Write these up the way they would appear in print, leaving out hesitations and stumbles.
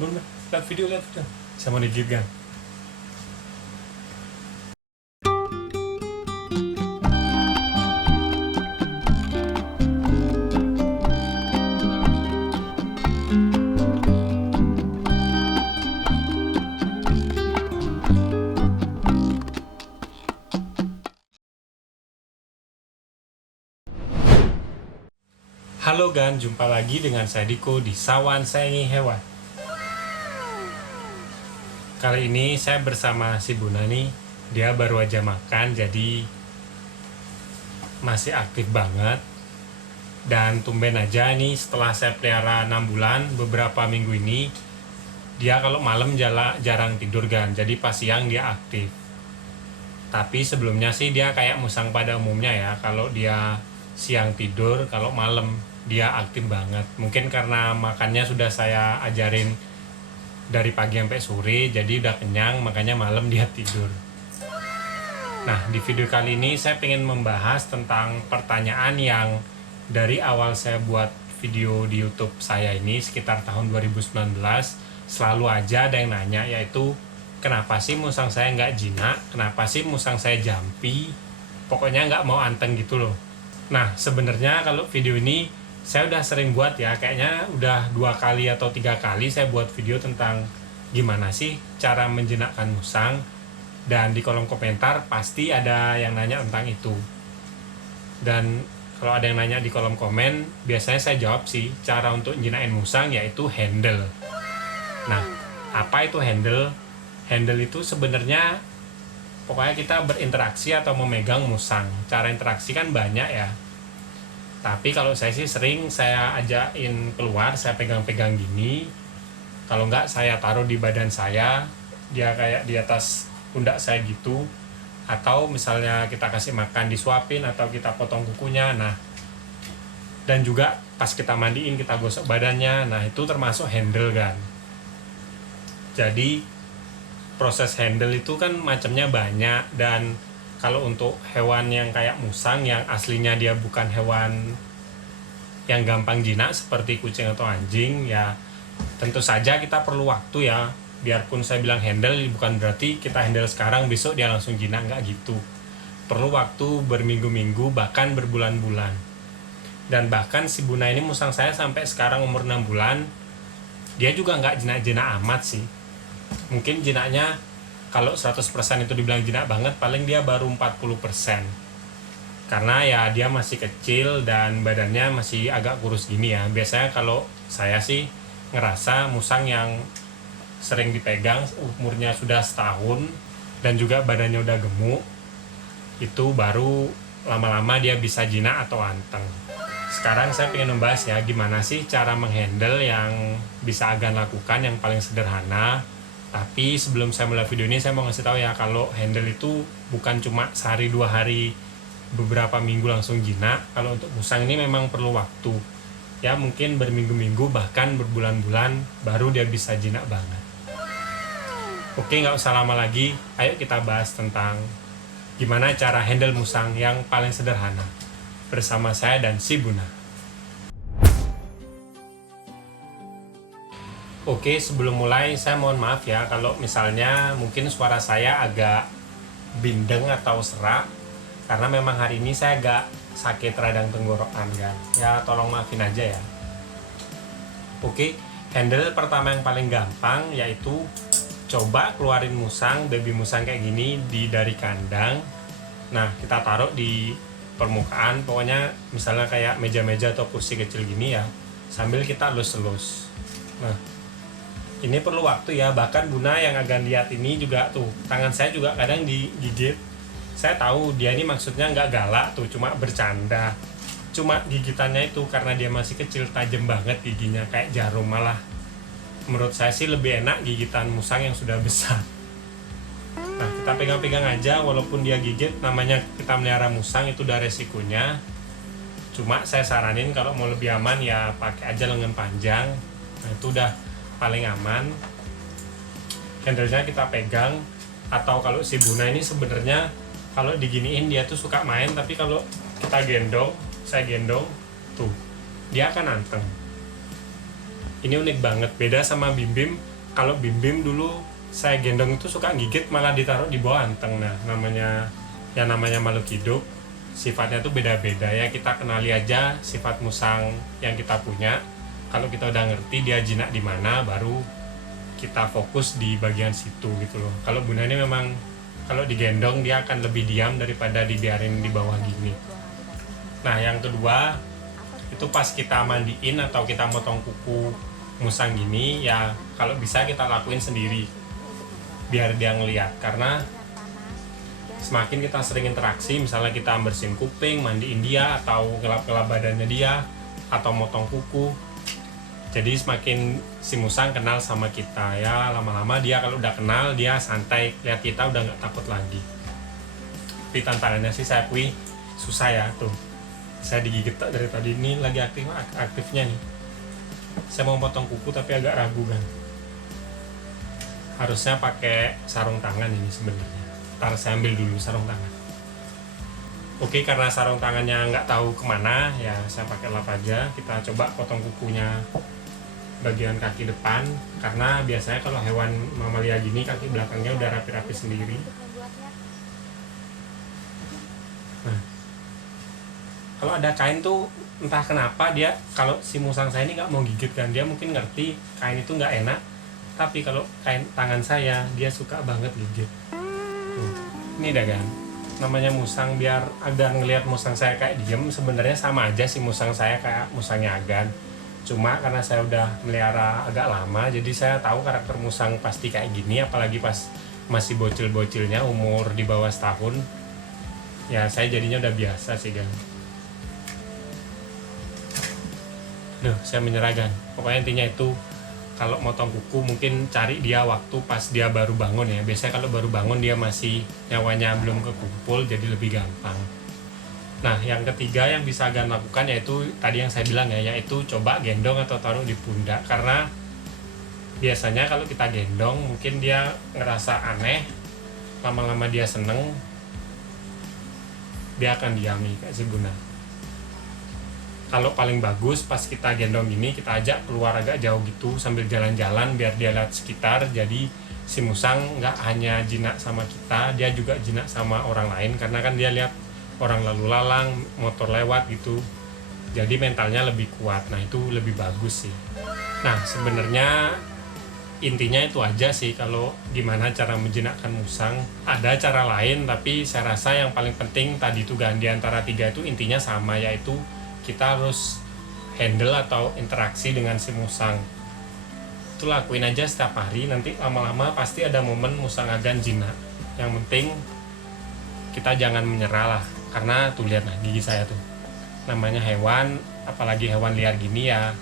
lihat video. Saya mau digigit kan. Halo Gan, jumpa lagi dengan saya Diko di Sawan Sayangi Hewan. Kali ini saya bersama si Buna nih. Dia baru aja makan, jadi masih aktif banget. Dan tumben aja nih, setelah saya pelihara 6 bulan, beberapa minggu ini dia kalau malam jarang tidur Gan, jadi pas siang dia aktif. Tapi sebelumnya sih dia kayak musang pada umumnya ya. Kalau dia siang tidur, kalau malam dia aktif banget. Mungkin karena makannya sudah saya ajarin dari pagi sampai sore, jadi udah kenyang, makanya malam dia tidur. Nah, di video kali ini saya pengen membahas tentang pertanyaan yang dari awal saya buat video di YouTube saya ini sekitar tahun 2019 selalu aja ada yang nanya, yaitu kenapa sih musang saya nggak jinak, kenapa sih musang saya jampi, pokoknya nggak mau anteng gitu loh. Nah, sebenarnya kalau video ini saya udah sering buat ya, kayaknya udah 2 kali atau 3 kali saya buat video tentang gimana sih cara menjinakkan musang, dan di kolom komentar pasti ada yang nanya tentang itu. Dan kalau ada yang nanya di kolom komen, biasanya saya jawab sih, cara untuk jinakin musang yaitu handle. Nah, apa itu handle? Handle itu sebenarnya pokoknya kita berinteraksi atau memegang musang. Cara interaksi kan banyak ya. Tapi kalau saya sih sering saya ajakin keluar, saya pegang-pegang gini. Kalau enggak saya taruh di badan saya, dia kayak di atas pundak saya gitu. Atau misalnya kita kasih makan disuapin atau kita potong kukunya. Nah, dan juga pas kita mandiin kita gosok badannya. Nah, itu termasuk handle kan. Jadi proses handle itu kan macamnya banyak, dan kalau untuk hewan yang kayak musang yang aslinya dia bukan hewan yang gampang jinak seperti kucing atau anjing, ya tentu saja kita perlu waktu ya. Biarpun saya bilang handle, bukan berarti kita handle sekarang besok dia langsung jinak, nggak gitu. Perlu waktu berminggu-minggu bahkan berbulan-bulan. Dan bahkan si Buna ini musang saya sampai sekarang umur 6 bulan dia juga nggak jinak-jinak amat sih. Mungkin jinaknya kalau 100% itu dibilang jinak banget, paling dia baru 40%. Karena ya dia masih kecil dan badannya masih agak kurus gini ya. Biasanya kalau saya sih ngerasa musang yang sering dipegang umurnya sudah setahun dan juga badannya udah gemuk, itu baru lama-lama dia bisa jinak atau anteng. Sekarang saya pengen membahas ya gimana sih cara menghandle yang bisa Agan lakukan yang paling sederhana. Tapi sebelum saya mulai video ini, saya mau ngasih tahu ya kalau handle itu bukan cuma sehari 2 hari, beberapa minggu langsung jinak. Kalau untuk musang ini memang perlu waktu ya, mungkin berminggu-minggu bahkan berbulan-bulan baru dia bisa jinak banget. Oke, nggak usah lama lagi, ayo kita bahas tentang gimana cara handle musang yang paling sederhana bersama saya dan si Buna. Oke, sebelum mulai saya mohon maaf ya kalau misalnya mungkin suara saya agak bindeng atau serak, karena memang hari ini saya agak sakit radang tenggorokan kan. Ya tolong maafin aja ya. Oke, handle pertama yang paling gampang yaitu coba keluarin musang, baby musang kayak gini dari kandang. Nah, kita taruh di permukaan, pokoknya misalnya kayak meja-meja atau kursi kecil gini ya, sambil kita elus-elus. Nah, ini perlu waktu ya, bahkan Buna yang Agan lihat ini juga tuh, tangan saya juga kadang digigit. Saya tahu dia ini maksudnya nggak galak tuh, cuma bercanda. Cuma gigitannya itu karena dia masih kecil, tajam banget giginya, kayak jarum. Malah menurut saya sih lebih enak gigitan musang yang sudah besar. Nah, kita pegang-pegang aja, walaupun dia gigit, namanya kita melihara musang itu udah resikonya. Cuma saya saranin kalau mau lebih aman ya pakai aja lengan panjang. Nah, itu udah paling aman. Handle-nya kita pegang, atau kalau si Buna ini sebenarnya kalau diginiin dia tuh suka main, tapi kalau kita gendong, saya gendong tuh, dia akan anteng. Ini unik banget, beda sama Bim Bim. Kalau Bim Bim dulu saya gendong itu suka gigit malah ditaruh di bawah anteng. Nah, namanya makhluk hidup, sifatnya tuh beda-beda ya. Kita kenali aja sifat musang yang kita punya. Kalau kita udah ngerti dia jinak di mana, baru kita fokus di bagian situ gitu loh. Kalau Bunda ini memang kalau digendong dia akan lebih diam daripada dibiarin di bawah gini. Nah, yang kedua itu pas kita mandiin atau kita motong kuku musang gini ya, kalau bisa kita lakuin sendiri biar dia ngeliat, karena semakin kita sering interaksi, misalnya kita bersihin kuping, mandiin dia, atau ngelap-ngelap badannya dia, atau motong kuku, jadi semakin si musang kenal sama kita ya. Lama-lama dia kalau udah kenal, dia santai, lihat kita udah nggak takut lagi. Tapi tantangannya sih saya akui susah ya. Tuh saya digigit dari tadi, ini lagi aktifnya nih. Saya mau potong kuku tapi agak ragu kan, harusnya pakai sarung tangan ini sebenarnya. Ntar saya ambil dulu sarung tangan. Oke, karena sarung tangannya nggak tahu kemana ya, saya pakai lap aja. Kita coba potong kukunya bagian kaki depan, karena biasanya kalau hewan mamalia gini kaki belakangnya udah rapi-rapi sendiri. Nah, kalau ada kain tuh entah kenapa dia, kalau si musang saya ini nggak mau gigit kan, dia mungkin ngerti kain itu nggak enak, tapi kalau kain tangan saya dia suka banget gigit. Ini dah kan, namanya musang, biar Agan ngelihat musang saya kayak diem, sebenarnya sama aja sih musang saya kayak musangnya Agan. Cuma karena saya udah melihara agak lama, jadi saya tahu karakter musang pasti kayak gini, apalagi pas masih bocil-bocilnya umur di bawah setahun. Ya saya jadinya udah biasa sih kan. Duh, saya menyerah kan. Pokoknya intinya itu, kalau motong kuku mungkin cari dia waktu pas dia baru bangun ya. Biasanya kalau baru bangun dia masih nyawanya belum kekumpul, jadi lebih gampang. Nah, yang ketiga yang bisa Agan lakukan yaitu tadi yang saya bilang ya, yaitu coba gendong atau taruh di pundak. Karena biasanya kalau kita gendong mungkin dia ngerasa aneh, lama-lama dia seneng, dia akan diami kayak si Bunda. Kalau paling bagus pas kita gendong ini, kita ajak keluar agak jauh gitu sambil jalan-jalan biar dia lihat sekitar. Jadi si musang nggak hanya jinak sama kita, dia juga jinak sama orang lain, karena kan dia lihat orang lalu lalang, motor lewat gitu. Jadi mentalnya lebih kuat. Nah, itu lebih bagus sih. Nah, sebenarnya intinya itu aja sih kalau gimana cara menjinakkan musang. Ada cara lain, tapi saya rasa yang paling penting tadi itu kan, di antara tiga itu intinya sama, yaitu kita harus handle atau interaksi dengan si musang. Itu lakuin aja setiap hari, nanti lama-lama pasti ada momen musang Agan jinak. Yang penting kita jangan menyerah lah, karena tuh lihat nah gigi saya tuh. Namanya hewan, apalagi hewan liar gini ya,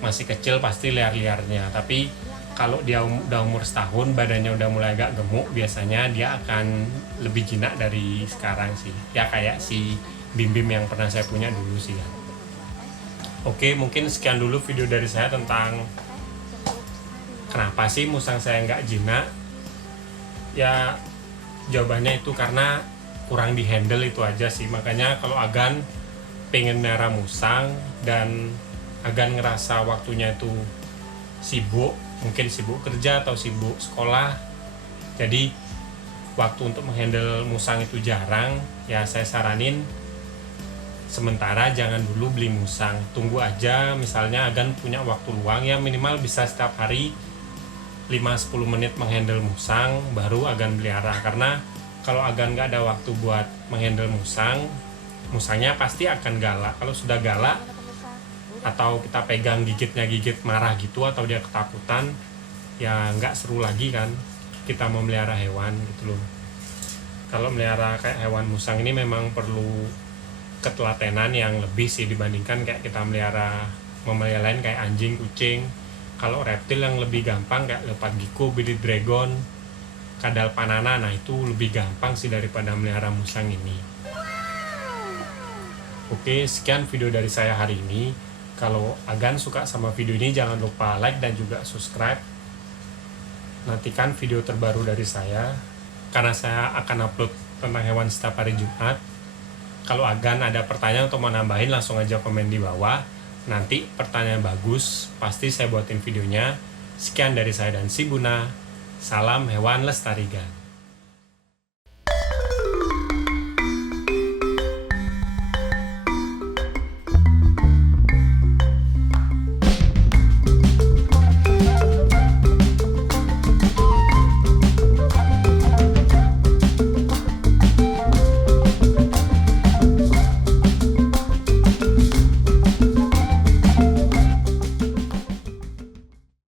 masih kecil pasti liar-liarnya. Tapi kalau dia udah umur setahun, badannya udah mulai agak gemuk, biasanya dia akan lebih jinak dari sekarang sih. Ya kayak si Bim Bim yang pernah saya punya dulu sih ya. Oke, mungkin sekian dulu video dari saya tentang kenapa sih musang saya nggak jinak. Ya jawabannya itu karena kurang dihandle, itu aja sih. Makanya kalau Agan pengen melihara musang dan Agan ngerasa waktunya itu sibuk, mungkin sibuk kerja atau sibuk sekolah, jadi waktu untuk menghandle musang itu jarang, ya saya saranin sementara jangan dulu beli musang, tunggu aja. Misalnya Agan punya waktu luang ya, minimal bisa setiap hari 5-10 menit menghandle musang, baru Agan pelihara. Karena kalau Agan nggak ada waktu buat menghandle musang, musangnya pasti akan galak. Kalau sudah galak atau kita pegang gigitnya gigit marah gitu, atau dia ketakutan, ya nggak seru lagi kan kita mau melihara hewan gitu loh. Kalau melihara kayak hewan musang ini memang perlu ketelatenan yang lebih sih dibandingkan kayak kita melihara mamalia lain kayak anjing, kucing. Kalau reptil yang lebih gampang kayak leopard gecko, bearded dragon, kadal panana, nah itu lebih gampang sih daripada melihara musang ini. Oke, sekian video dari saya hari ini. Kalau Agan suka sama video ini, jangan lupa like dan juga subscribe. Nantikan video terbaru dari saya, karena saya akan upload tentang hewan setiap hari Jumat. Kalau Agan ada pertanyaan atau mau nambahin, langsung aja komen di bawah. Nanti pertanyaan bagus, pasti saya buatin videonya. Sekian dari saya dan si Buna. Salam hewan lestari Gan.